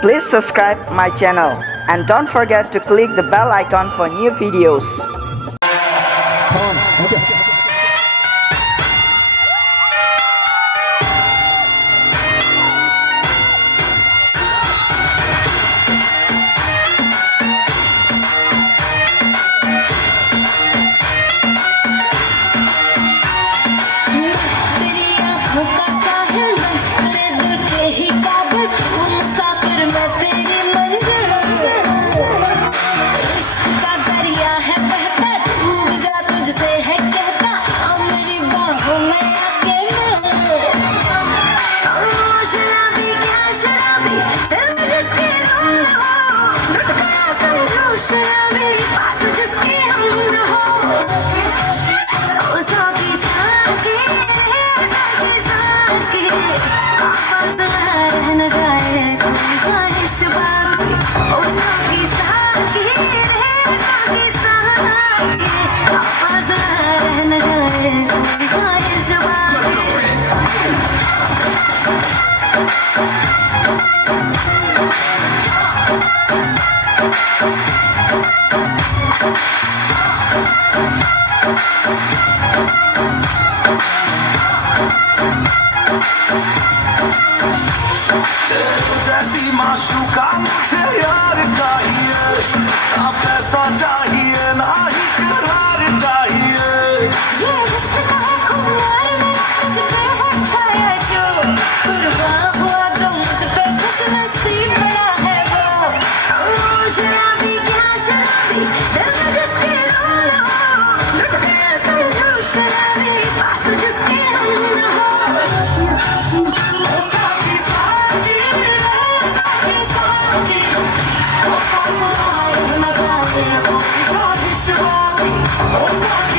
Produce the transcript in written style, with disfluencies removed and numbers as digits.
Please subscribe my channel and don't forget to click the bell icon for new videos. जैसी माशूका मुझे यार चाहिए ना पैसा चाहिए ना ही करार चाहिए ये हुस्न का है खुमार मेरा तुझ पे है छाया जो कुर्बान हुआ जो मुझ पे खुश नसीब बड़ा है वो शराबी क्या शराबी दिल में जिसके हम न हो लुट गया समझो शराबी पास जिसके हम न हो Oh,